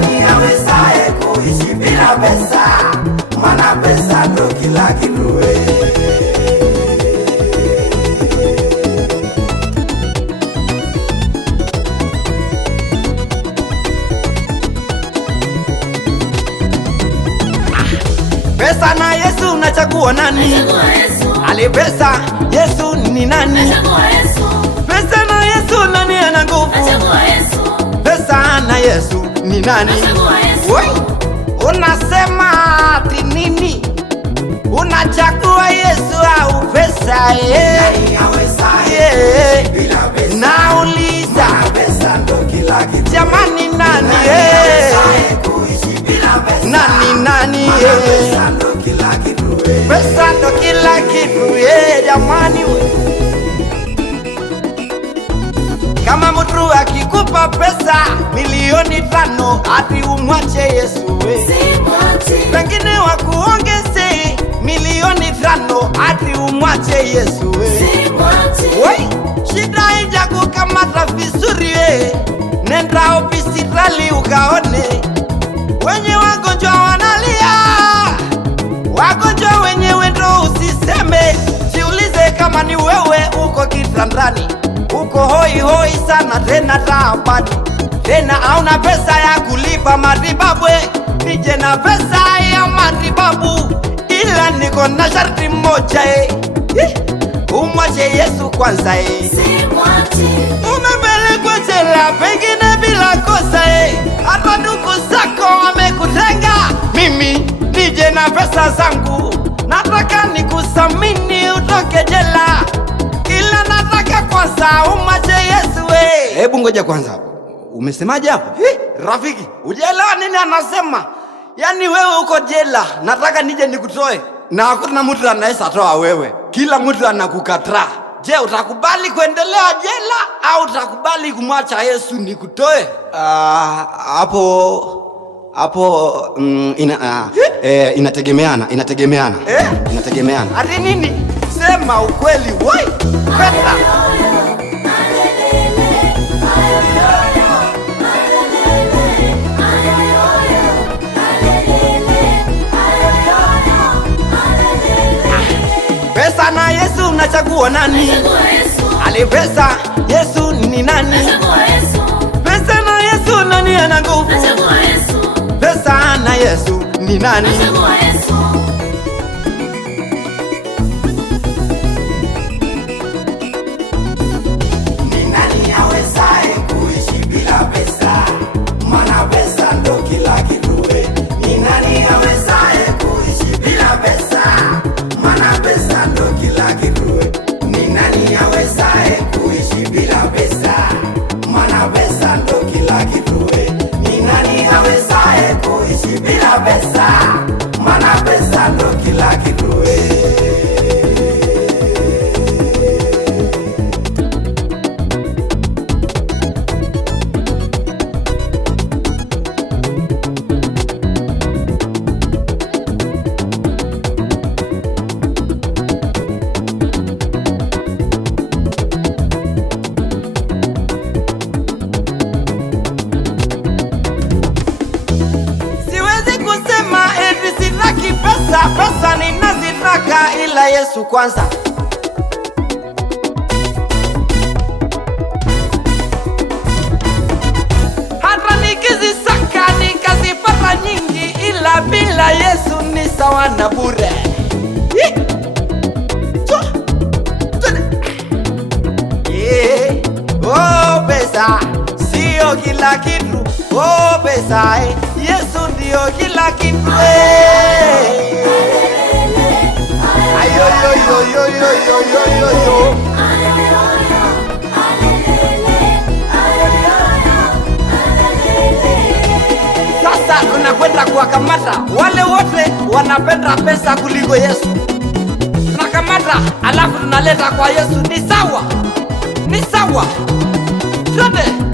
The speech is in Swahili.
nani awezaye kuishi bila pesa? Maana pesa ndo kila kitu. Pesa na Yesu unachagua nani? Ali pesa, Yesu ni nani? Pesa na Yesu nani ana nguvu? Pesa na Yesu ni nani? Woi, unasema ati nini? Unachagua Yesu au pesa? Nani awezaye bila pesa? Nauliza, pesa ndo kila kitu. Jamani nani? Nani? Pesa ndo kila kitu. Pesa ndo kila kitu jamani. Kama mtu akikupa pesa milioni 5 ati umwache Yesu pengine wakuongeze milioni 5 ati umwache Yesu Woi, shida ija kukamata vizuri nenda hospitali ukaone wenye wagonjwa wanalia, wagonjwa wenyewe ndo usiseme. Jiulize kama ni wewe uko kitandani, uko hoi hoi sana tena taabani, tena hauna pesa ya kulipa matibabu. Nije na pesa ya matibabu, ila niko na sharti moja umwache Yesu kwanza Umepelekwa jela pengine bila kosa hata ndugu zako wamekutenga. Mimi nije na pesa zangu, nataka nikusamini utoke jela, ila nataka kwanza umwache Yesu Hebu ngoja kwanza, umesemaje hapo? Rafiki, ujaelewa nini anasema? Yani wewe uko jela, nataka nije nikutoe, na hakuna mtu anaweza toa wewe, kila mtu anakukataa. Je, utakubali kuendelea jela au utakubali kumwacha Yesu nikutoe? Hapo inategemeana. Inategemeana. Ati nini? Sema ukweli. Woi, pesa. Pesa na Yesu unachagua nani? Ali pesa, Yesu ni nani? Pesa na Yesu nani ana nguvu? Pesa na Yesu ni nani? Ni nani awezaye kuishi bila pesa? Maana pesa ndo kila kitu. Ni nani awezaye kuishi bila pesa? Maana pesa ndo kila kitu. Ni nani awezaye kuishi bila pesa? Maana pesa ndo kila kitu. Ni nani awezaye kuishi bila pesa? Maana pesa ndo kila kitu. Pesa ninazitaka ila Yesu kwanza. Hata nikizisaka nikazipata nyingi, ila bila Yesu ni sawa na bure. Oh, pesa sio kila kitu. Oh, pesa Yesu ndio kila kitu. Sasa tunakwenda kuwakamata wale wote wanapenda pesa kuliko Yesu. Tunakamata alafu tunaleta kwa Yesu. Ni sawa? Ni sawa? Twende.